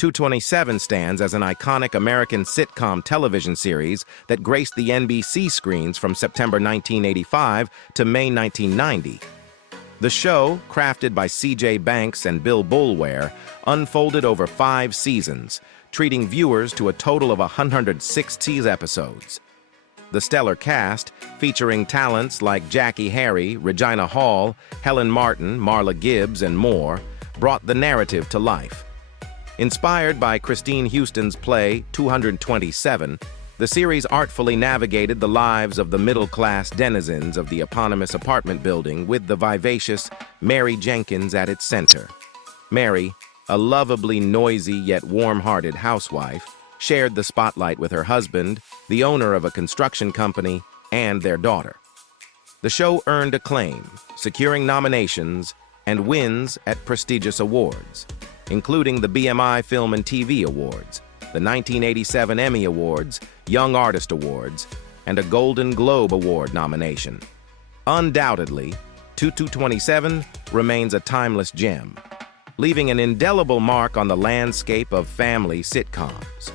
227 stands as an iconic American sitcom television series that graced the NBC screens from September 1985 to May 1990. The show, crafted by C.J. Banks and Bill Boulware, unfolded over 5 seasons, treating viewers to a total of 160 episodes. The stellar cast, featuring talents like Jackie Harry, Regina Hall, Helen Martin, Marla Gibbs, and more, brought the narrative to life. Inspired by Christine Houston's play 227, the series artfully navigated the lives of the middle-class denizens of the eponymous apartment building with the vivacious Mary Jenkins at its center. Mary, a lovably noisy yet warm-hearted housewife, shared the spotlight with her husband, the owner of a construction company, and their daughter. The show earned acclaim, securing nominations and wins at prestigious awards, including the BMI Film and TV Awards, the 1987 Emmy Awards, Young Artist Awards, and a Golden Globe Award nomination. Undoubtedly, 227 remains a timeless gem, leaving an indelible mark on the landscape of family sitcoms.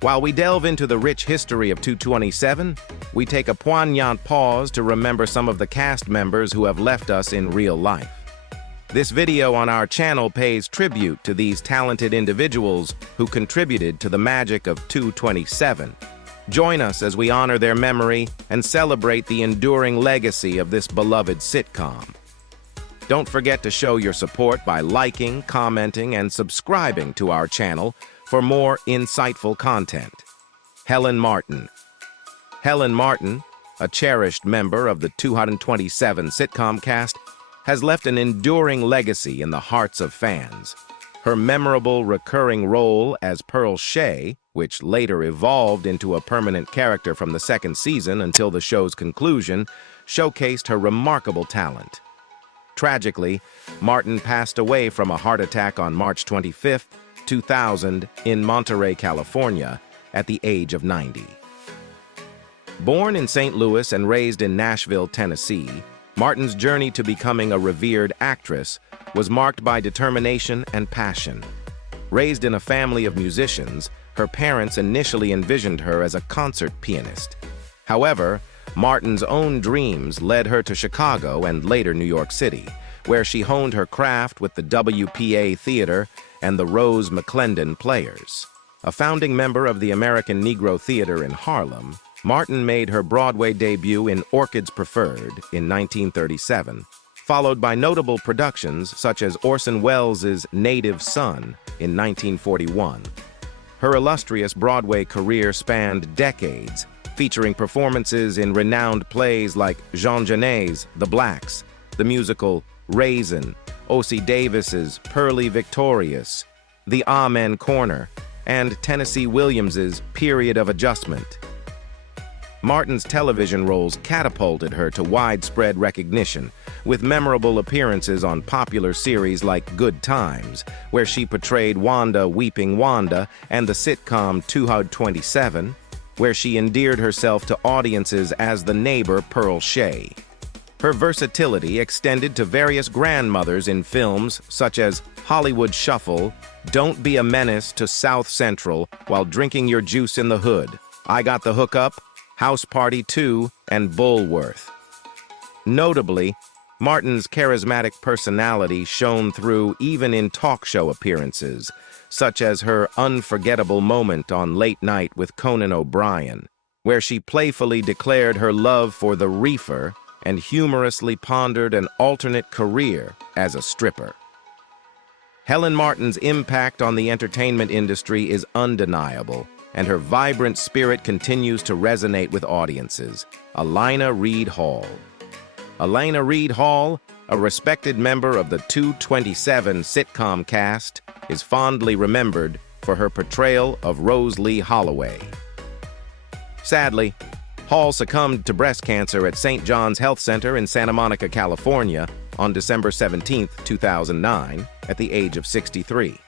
While we delve into the rich history of 227, we take a poignant pause to remember some of the cast members who have left us in real life. This video on our channel pays tribute to these talented individuals who contributed to the magic of 227. Join us as we honor their memory and celebrate the enduring legacy of this beloved sitcom. Don't forget to show your support by liking, commenting, and subscribing to our channel for more insightful content. Helen Martin. Helen Martin, a cherished member of the 227 sitcom cast, has left an enduring legacy in the hearts of fans. Her memorable recurring role as Pearl Shea, which later evolved into a permanent character from the second season until the show's conclusion, showcased her remarkable talent. Tragically, Martin passed away from a heart attack on March 25, 2000, in Monterey, California, at the age of 90. Born in St. Louis and raised in Nashville, Tennessee, Martin's journey to becoming a revered actress was marked by determination and passion. Raised in a family of musicians, her parents initially envisioned her as a concert pianist. However, Martin's own dreams led her to Chicago and later New York City, where she honed her craft with the WPA Theater and the Rose McClendon Players. A founding member of the American Negro Theater in Harlem, Martin made her Broadway debut in Orchids Preferred in 1937, followed by notable productions such as Orson Welles' Native Son in 1941. Her illustrious Broadway career spanned decades, featuring performances in renowned plays like Jean Genet's The Blacks, the musical Raisin, O.C. Davis's Pearly Victorious, The Amen Corner, and Tennessee Williams's Period of Adjustment. Martin's television roles catapulted her to widespread recognition, with memorable appearances on popular series like Good Times, where she portrayed Wanda Weeping Wanda, and the sitcom 227, where she endeared herself to audiences as the neighbor Pearl Shea. Her versatility extended to various grandmothers in films such as Hollywood Shuffle, Don't Be a Menace to South Central While Drinking Your Juice in the Hood, I Got the Hookup, House Party 2, and Bulworth. Notably, Martin's charismatic personality shone through even in talk show appearances, such as her unforgettable moment on Late Night with Conan O'Brien, where she playfully declared her love for the reefer and humorously pondered an alternate career as a stripper. Helen Martin's impact on the entertainment industry is undeniable, and her vibrant spirit continues to resonate with audiences. Elena Reed Hall. Elena Reed Hall, a respected member of the 227 sitcom cast, is fondly remembered for her portrayal of Rose Lee Holloway. Sadly, Hall succumbed to breast cancer at St. John's Health Center in Santa Monica, California, on December 17, 2009, at the age of 63.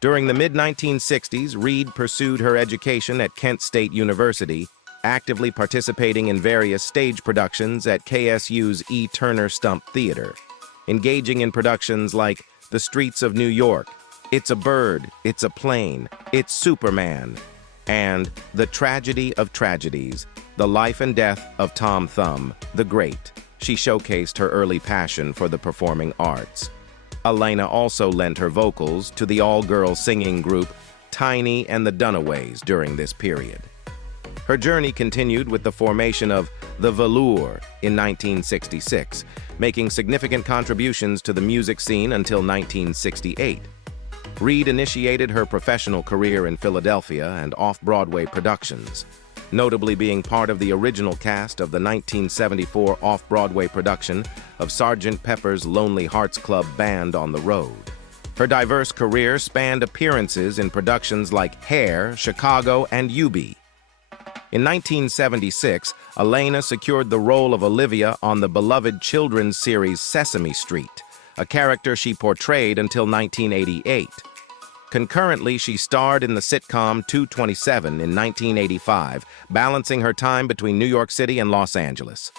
During the mid-1960s, Reed pursued her education at Kent State University, actively participating in various stage productions at KSU's E. Turner Stump Theater, engaging in productions like The Streets of New York, It's a Bird, It's a Plane, It's Superman, and The Tragedy of Tragedies, The Life and Death of Tom Thumb, the Great. She showcased her early passion for the performing arts. Elena also lent her vocals to the all-girl singing group Tiny and the Dunaways during this period. Her journey continued with the formation of The Velour in 1966, making significant contributions to the music scene until 1968. Reed initiated her professional career in Philadelphia and off-Broadway productions, notably being part of the original cast of the 1974 off-Broadway production of Sgt. Pepper's Lonely Hearts Club Band on the Road. Her diverse career spanned appearances in productions like Hair, Chicago, and UB. In 1976, Elena secured the role of Olivia on the beloved children's series Sesame Street, a character she portrayed until 1988. Concurrently, she starred in the sitcom 227 in 1985, balancing her time between New York City and Los Angeles.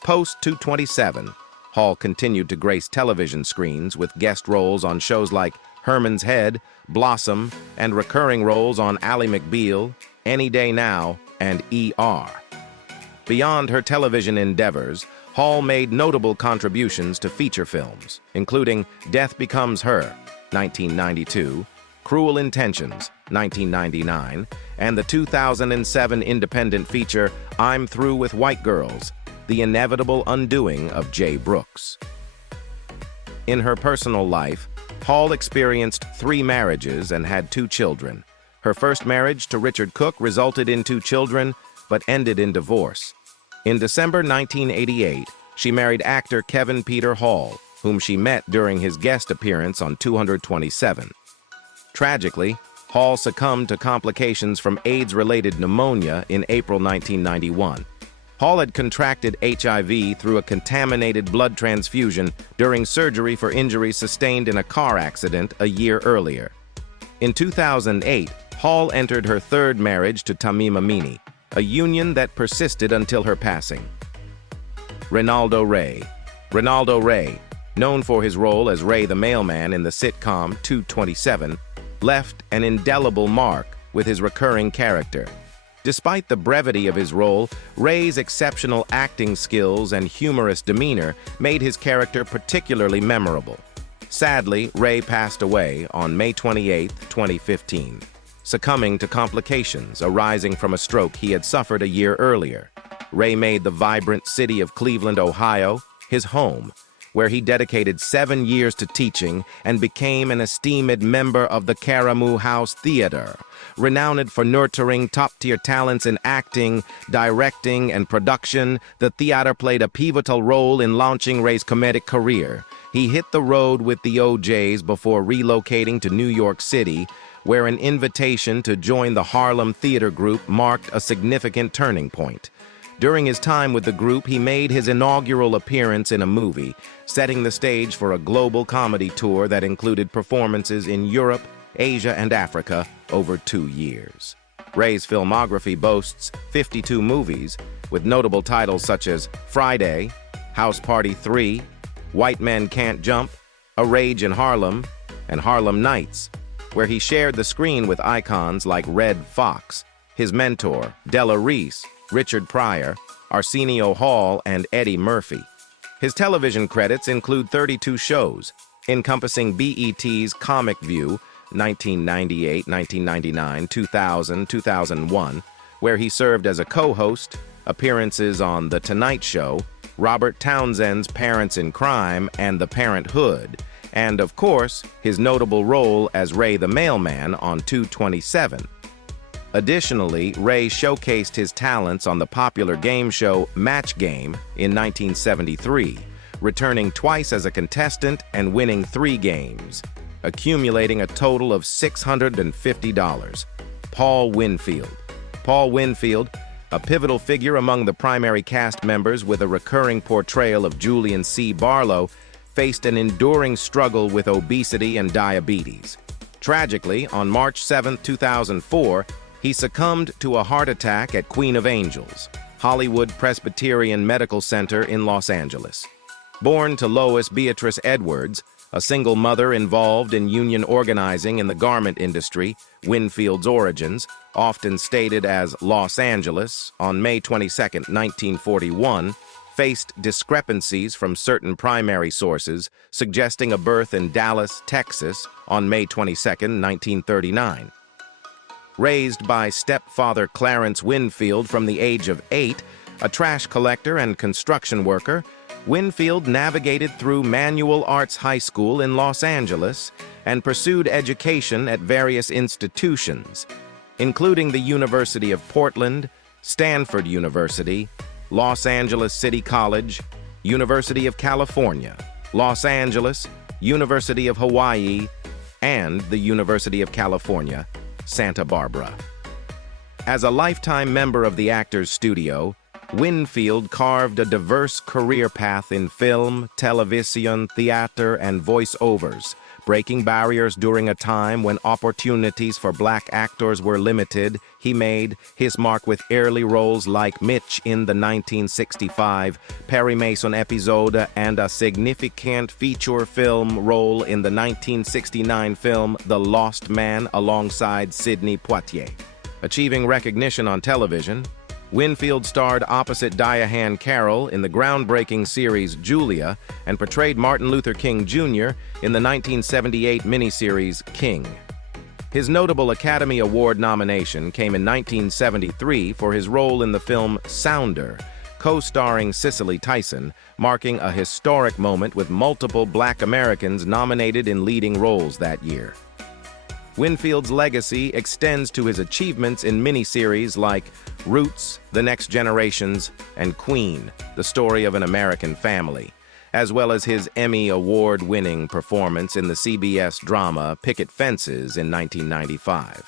Post-227, Hall continued to grace television screens with guest roles on shows like Herman's Head, Blossom, and recurring roles on Ally McBeal, Any Day Now, and ER. Beyond her television endeavors, Hall made notable contributions to feature films, including Death Becomes Her, 1992, Cruel Intentions, 1999, and the 2007 independent feature I'm Through with White Girls, The Inevitable Undoing of Jay Brooks. In her personal life, Hall experienced 3 marriages and had 2 children. Her first marriage to Richard Cook resulted in 2 children, but ended in divorce. In December 1988, she married actor Kevin Peter Hall, whom she met during his guest appearance on 227. Tragically, Hall succumbed to complications from AIDS-related pneumonia in April 1991. Hall had contracted HIV through a contaminated blood transfusion during surgery for injuries sustained in a car accident a year earlier. In 2008, Hall entered her 3rd marriage to Tamim Amini, a union that persisted until her passing. Ronaldo Ray. Ronaldo Ray, known for his role as Ray the Mailman in the sitcom 227, left an indelible mark with his recurring character. Despite the brevity of his role, Ray's exceptional acting skills and humorous demeanor made his character particularly memorable. Sadly, Ray passed away on May 28, 2015, succumbing to complications arising from a stroke he had suffered a year earlier. Ray made the vibrant city of Cleveland, Ohio, his home, where he dedicated 7 years to teaching and became an esteemed member of the Karamu House Theater. Renowned for nurturing top-tier talents in acting, directing, and production, the theater played a pivotal role in launching Ray's comedic career. He hit the road with the OJs before relocating to New York City, where an invitation to join the Harlem Theater Group marked a significant turning point. During his time with the group, he made his inaugural appearance in a movie, setting the stage for a global comedy tour that included performances in Europe, Asia, and Africa over 2 years. Ray's filmography boasts 52 movies, with notable titles such as Friday, House Party 3, White Men Can't Jump, A Rage in Harlem, and Harlem Nights, where he shared the screen with icons like Red Fox, his mentor, Della Reese, Richard Pryor, Arsenio Hall, and Eddie Murphy. His television credits include 32 shows, encompassing BET's Comic View, 1998, 1999, 2000, 2001, where he served as a co-host, appearances on The Tonight Show, Robert Townsend's Parents in Crime, and The Parenthood, and, of course, his notable role as Ray the Mailman on 227. Additionally, Ray showcased his talents on the popular game show Match Game in 1973, returning twice as a contestant and winning 3 games, accumulating a total of $650. Paul Winfield. Paul Winfield, a pivotal figure among the primary cast members with a recurring portrayal of Julian C. Barlow, faced an enduring struggle with obesity and diabetes. Tragically, on March 7, 2004, he succumbed to a heart attack at Queen of Angels, Hollywood Presbyterian Medical Center in Los Angeles. Born to Lois Beatrice Edwards, A single mother involved in union organizing in the garment industry, Winfield's origins, often stated as Los Angeles, on May 22, 1941, faced discrepancies from certain primary sources, suggesting a birth in Dallas, Texas, on May 22, 1939. Raised by stepfather Clarence Winfield from the age of 8, a trash collector and construction worker, Winfield navigated through Manual Arts High School in Los Angeles and pursued education at various institutions, including the University of Portland, Stanford University, Los Angeles City College, University of California, Los Angeles, University of Hawaii, and the University of California, Santa Barbara. As a lifetime member of the Actors Studio, Winfield carved a diverse career path in film, television, theater, and voice-overs, breaking barriers during a time when opportunities for black actors were limited. He made his mark with early roles like Mitch in the 1965 Perry Mason episode and a significant feature film role in the 1969 film The Lost Man alongside Sidney Poitier. Achieving recognition on television, Winfield starred opposite Diane Carroll in the groundbreaking series Julia and portrayed Martin Luther King Jr. in the 1978 miniseries King. His notable Academy Award nomination came in 1973 for his role in the film Sounder, co-starring Cicely Tyson, marking a historic moment with multiple Black Americans nominated in leading roles that year. Winfield's legacy extends to his achievements in miniseries like Roots, The Next Generations, and Queen, The Story of an American Family, as well as his Emmy Award-winning performance in the CBS drama Picket Fences in 1995.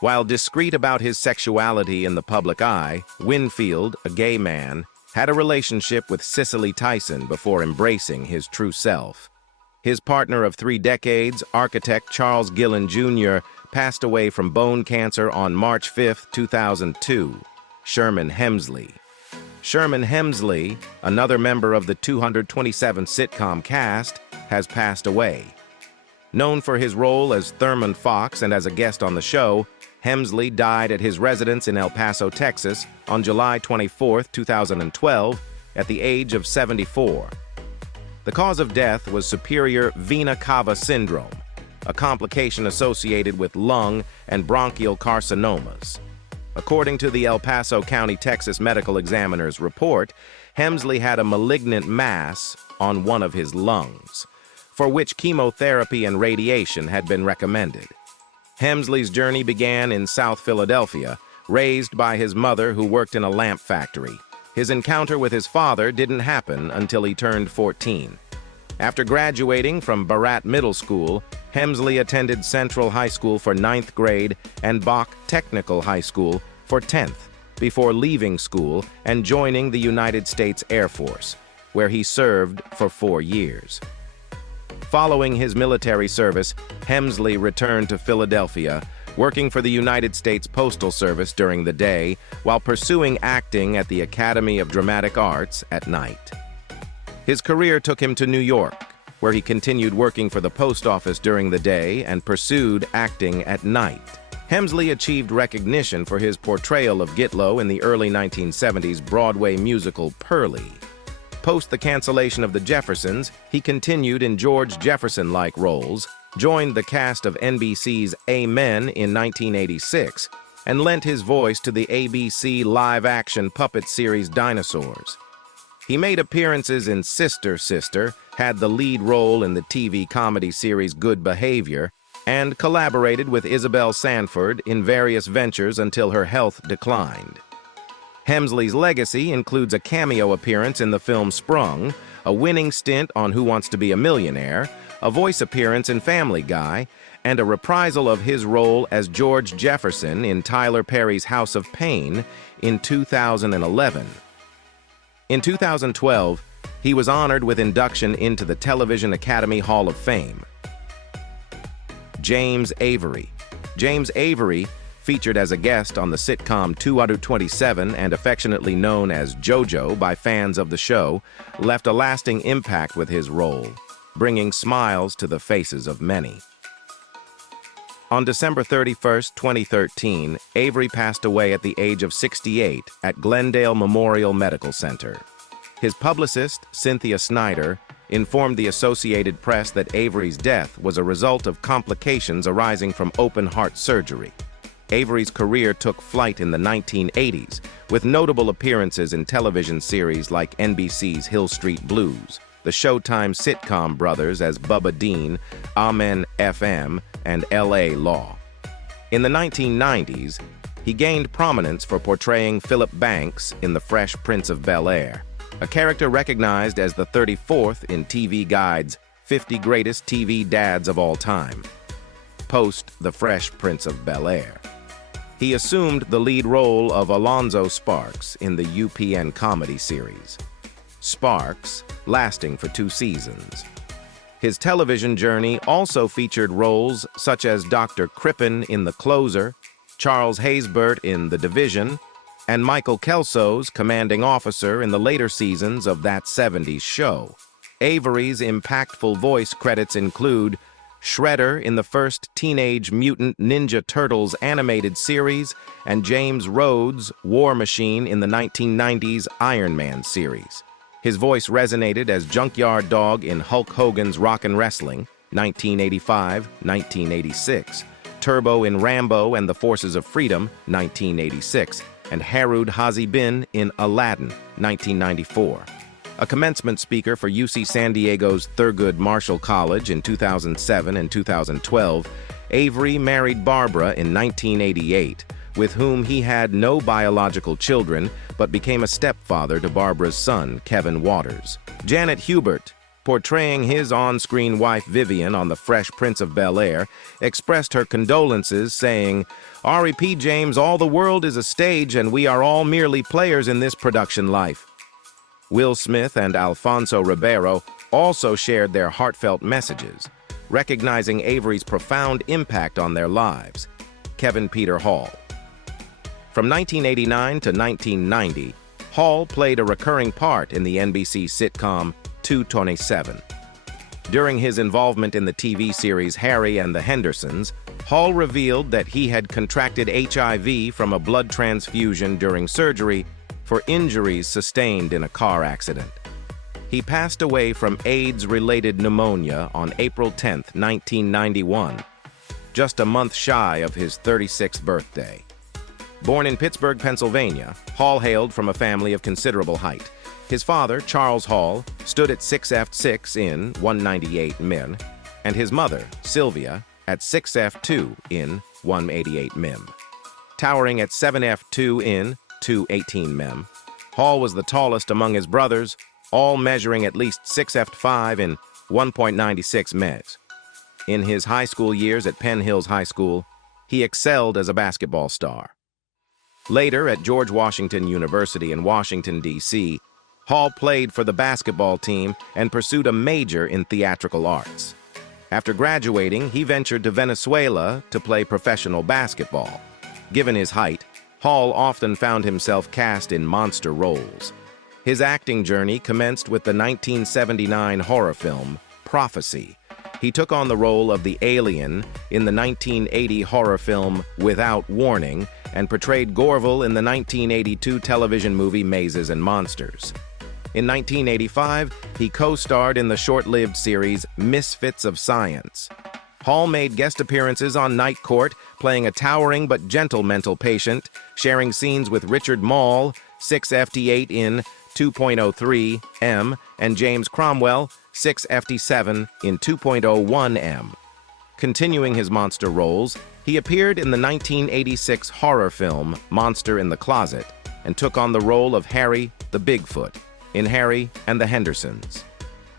While discreet about his sexuality in the public eye, Winfield, a gay man, had a relationship with Cicely Tyson before embracing his true self. His partner of 3 decades, architect Charles Gillen Jr., passed away from bone cancer on March 5, 2002. Sherman Hemsley. Sherman Hemsley, another member of the 227 sitcom cast, has passed away. Known for his role as Thurman Fox and as a guest on the show, Hemsley died at his residence in El Paso, Texas, on July 24, 2012, at the age of 74. The cause of death was superior vena cava syndrome, a complication associated with lung and bronchial carcinomas. According to the El Paso County, Texas Medical Examiner's report, Hemsley had a malignant mass on one of his lungs, for which chemotherapy and radiation had been recommended. Hemsley's journey began in South Philadelphia, raised by his mother who worked in a lamp factory. His encounter with his father didn't happen until he turned 14. After graduating from Barat Middle School, Hemsley attended Central High School for 9th grade and Bach Technical High School for 10th, before leaving school and joining the United States Air Force, where he served for 4 years. Following his military service, Hemsley returned to Philadelphia, working for the United States Postal Service during the day while pursuing acting at the Academy of Dramatic Arts at night. His career took him to New York, where he continued working for the post office during the day and pursued acting at night. Hemsley achieved recognition for his portrayal of Gitlow in the early 1970s Broadway musical Pearly. Post the cancellation of The Jeffersons, he continued in George Jefferson-like roles, joined the cast of NBC's Amen in 1986, and lent his voice to the ABC live-action puppet series Dinosaurs. He made appearances in Sister Sister, had the lead role in the TV comedy series Good Behavior, and collaborated with Isabel Sanford in various ventures until her health declined. Hemsley's legacy includes a cameo appearance in the film Sprung, a winning stint on Who Wants to Be a Millionaire, a voice appearance in Family Guy, and a reprisal of his role as George Jefferson in Tyler Perry's House of Pain in 2011. In 2012, he was honored with induction into the Television Academy Hall of Fame. James Avery. James Avery, featured as a guest on the sitcom 227 and affectionately known as JoJo by fans of the show, left a lasting impact with his role. bringing smiles to the faces of many. On December 31, 2013, Avery passed away at the age of 68 at Glendale Memorial Medical Center. His publicist, Cynthia Snyder, informed the Associated Press that Avery's death was a result of complications arising from open-heart surgery. Avery's career took flight in the 1980s, with notable appearances in television series like NBC's Hill Street Blues, the Showtime sitcom brothers as Bubba Dean, Amen FM, and L.A. Law. In the 1990s, he gained prominence for portraying Philip Banks in The Fresh Prince of Bel-Air, a character recognized as the 34th in TV Guide's 50 Greatest TV Dads of All Time. Post The Fresh Prince of Bel-Air, he assumed the lead role of Alonzo Sparks in the UPN comedy series, Sparks, lasting for 2 seasons. His television journey also featured roles such as Dr. Crippen in The Closer, Charles Haysbert in The Division, and Michael Kelso's commanding officer in the later seasons of That 70s Show. Avery's impactful voice credits include Shredder in the first Teenage Mutant Ninja Turtles animated series, and James Rhodes' War Machine in the 1990s Iron Man series. His voice resonated as Junkyard Dog in Hulk Hogan's Rockin' Wrestling, 1985-1986, Turbo in Rambo and the Forces of Freedom, 1986, and Harud Hazibin in Aladdin, 1994. A commencement speaker for UC San Diego's Thurgood Marshall College in 2007 and 2012, Avery married Barbara in 1988, with whom he had no biological children, but became a stepfather to Barbara's son, Kevin Waters. Janet Hubert, portraying his on-screen wife Vivian on The Fresh Prince of Bel-Air, expressed her condolences, saying, "R.E.P. James, all the world is a stage and we are all merely players in this production life." Will Smith and Alfonso Ribeiro also shared their heartfelt messages, recognizing Avery's profound impact on their lives. Kevin Peter Hall. From 1989 to 1990, Hall played a recurring part in the NBC sitcom 227. During his involvement in the TV series Harry and the Hendersons, Hall revealed that he had contracted HIV from a blood transfusion during surgery for injuries sustained in a car accident. He passed away from AIDS-related pneumonia on April 10, 1991, just a month shy of his 36th birthday. Born in Pittsburgh, Pennsylvania, Hall hailed from a family of considerable height. His father, Charles Hall, stood at 6'6" in 198 min, and his mother, Sylvia, at 6'2" in 188 mim. Towering at 7'2" in 218 mem, Hall was the tallest among his brothers, all measuring at least 6'5" in 1.96 mes. In his high school years at Penn Hills High School, he excelled as a basketball star. Later, at George Washington University in Washington, D.C., Hall played for the basketball team and pursued a major in theatrical arts. After graduating, he ventured to Venezuela to play professional basketball. Given his height, Hall often found himself cast in monster roles. His acting journey commenced with the 1979 horror film, Prophecy. He took on the role of the alien in the 1980 horror film Without Warning and portrayed Gorville in the 1982 television movie Mazes and Monsters. In 1985, he co-starred in the short-lived series Misfits of Science. Hall made guest appearances on Night Court, playing a towering but gentle mental patient, sharing scenes with Richard Mall, 6FT8 in 2.03 m, and James Cromwell, 6FT7 in 2.01 m. Continuing his monster roles, he appeared in the 1986 horror film Monster in the Closet and took on the role of Harry the Bigfoot in Harry and the Hendersons.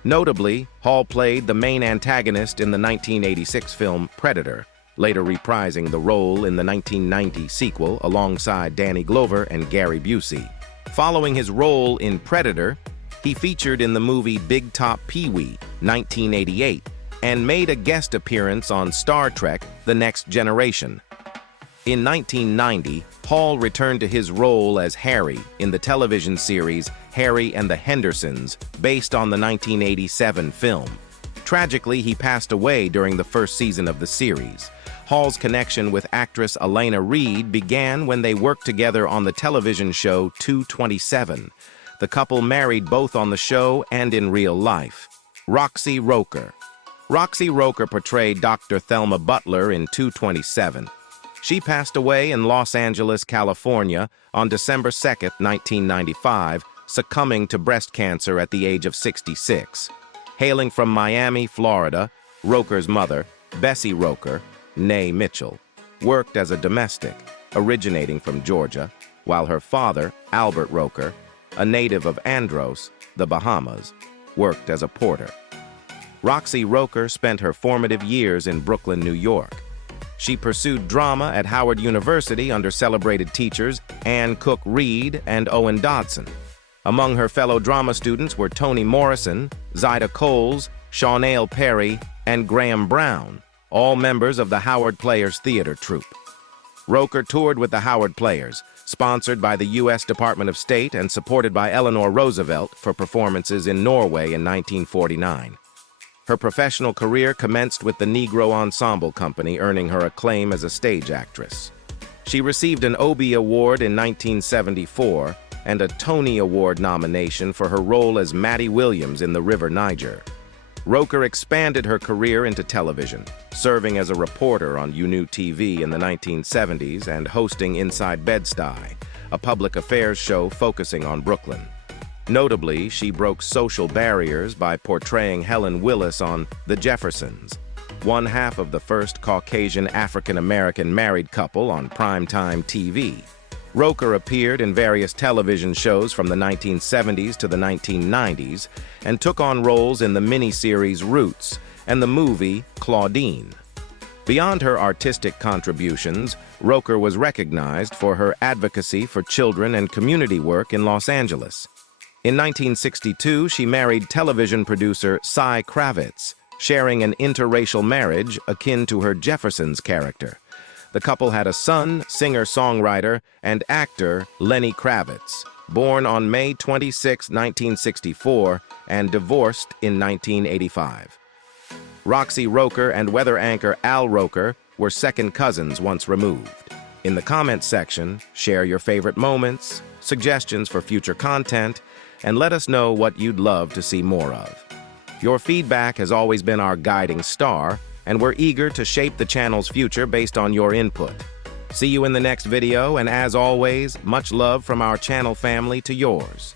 Notably, Hall played the main antagonist in the 1986 film Predator, later reprising the role in the 1990 sequel alongside Danny Glover and Gary Busey. Following his role in Predator, he featured in the movie Big Top Pee-wee, 1988, and made a guest appearance on Star Trek: The Next Generation. In 1990, Hall returned to his role as Harry in the television series Harry and the Hendersons, based on the 1987 film. Tragically, he passed away during the first season of the series. Hall's connection with actress Elena began when they worked together on the television show 227. The couple married both on the show and in real life. Roxy Roker. Roxy Roker portrayed Dr. Thelma Butler in 227. She passed away in Los Angeles, California on December 2, 1995, succumbing to breast cancer at the age of 66. Hailing from Miami, Florida, Roker's mother, Bessie Roker, née Mitchell, worked as a domestic, originating from Georgia, while her father, Albert Roker, a native of Andros, the Bahamas, worked as a porter. Roxy Roker spent her formative years in Brooklyn, New York. She pursued drama at Howard University under celebrated teachers Ann Cook Reed and Owen Dodson. Among her fellow drama students were Toni Morrison, Zida Coles, Shawnale Perry, and Graham Brown, all members of the Howard Players Theater troupe. Roker toured with the Howard Players, sponsored by the U.S. Department of State and supported by Eleanor Roosevelt for performances in Norway in 1949. Her professional career commenced with the Negro Ensemble Company, earning her acclaim as a stage actress. She received an Obie Award in 1974 and a Tony Award nomination for her role as Mattie Williams in The River Niger. Roker expanded her career into television, serving as a reporter on UNU TV in the 1970s and hosting Inside Bed-Stuy, a public affairs show focusing on Brooklyn. Notably, she broke social barriers by portraying Helen Willis on The Jeffersons, one half of the first Caucasian African-American married couple on primetime TV. Roker appeared in various television shows from the 1970s to the 1990s and took on roles in the miniseries Roots and the movie Claudine. Beyond her artistic contributions, Roker was recognized for her advocacy for children and community work in Los Angeles. In 1962, she married television producer Cy Kravitz, sharing an interracial marriage akin to her Jeffersons character. The couple had a son, singer-songwriter, and actor Lenny Kravitz, born on May 26, 1964, and divorced in 1985. Roxy Roker and weather anchor Al Roker were second cousins once removed. In the comments section, share your favorite moments, suggestions for future content, and let us know what you'd love to see more of. Your feedback has always been our guiding star, and we're eager to shape the channel's future based on your input. See you in the next video, and as always, much love from our channel family to yours.